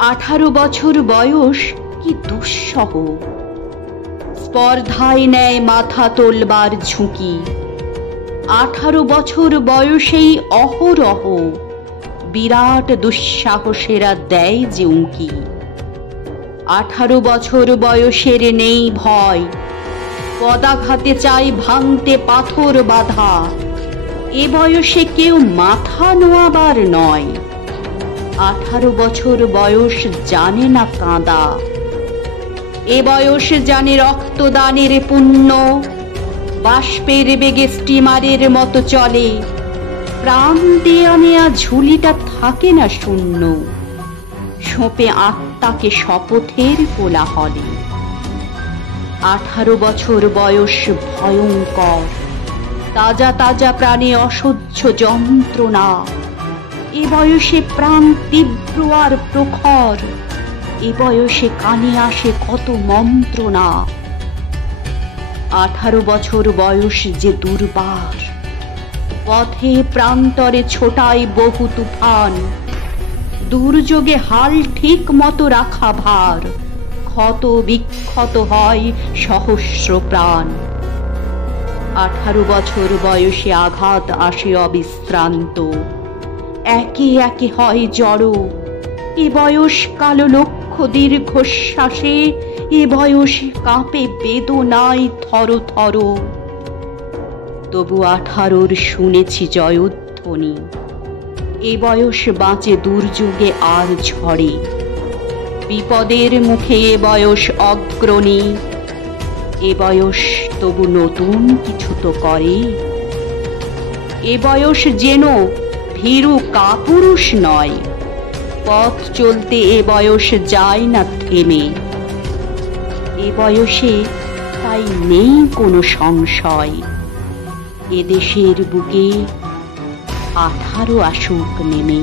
18 বছর বয়স কি দুঃসহ, স্পর্ধায় নেয় মাথা তোলবার ঝুঁকি। 18 বছর বয়সেই অহরহ বিরাট দুঃসাহসেরা দেয় যে উঁকি। 18 বছর বয়সের নেই ভয়, পদাঘাতে চাই ভাঙতে পাথর বাঁধা। এ বয়সে কেউ মাথা নোয়াবার নয়, 18 বছর বয়স জানে না কাঁদা। এ বয়স জানে রক্তদানের পুণ্য, বাষ্পের বেগে স্টিমারের মতো চলে। প্রাণ দেয়া নেয়া ঝুলিটা থাকে না শূন্য, সঁপে আত্মাকে শপথের কোলাহলে। 18 বছর বয়স ভয়ঙ্কর, তাজা তাজা প্রাণে অসহ্য যন্ত্রণা। এ বয়সে প্রাণ তীব্র আর প্রখর, এ বয়সে কানে আসে কত মন্ত্রণা। 18 বছর বয়স যে দুর্বার, পথে প্রান্তরে ছোটায় বহু তুফান। দুর্যোগে হাল ঠিক মতো রাখা ভার, ক্ষত বিক্ষত হয় সহস্র প্রাণ। 18 বছর বয়সে আঘাত আসে অবিশ্রান্ত, একে একে হয় জড়ো। এ বয়স কালো লক্ষ্য দীর্ঘশ্বাসে, এ বয়স কাঁপে বেদনায় থর থর। তবু 18 শুনেছি জয়ধ্বনি, এ বয়স বাঁচে দুর্যোগে আর ঝড়ে। বিপদের মুখে এ বয়স অগ্রণী, এ বয়স তবু নতুন কিছু তো করে। এ বয়স যেন ভীরু কাপুরুষ নয়, পথ চলতে এ বয়স যায় না থেমে। এ বয়সে তাই নেই কোনো সংশয়, এ দেশের বুকে 18 আসুক নেমে।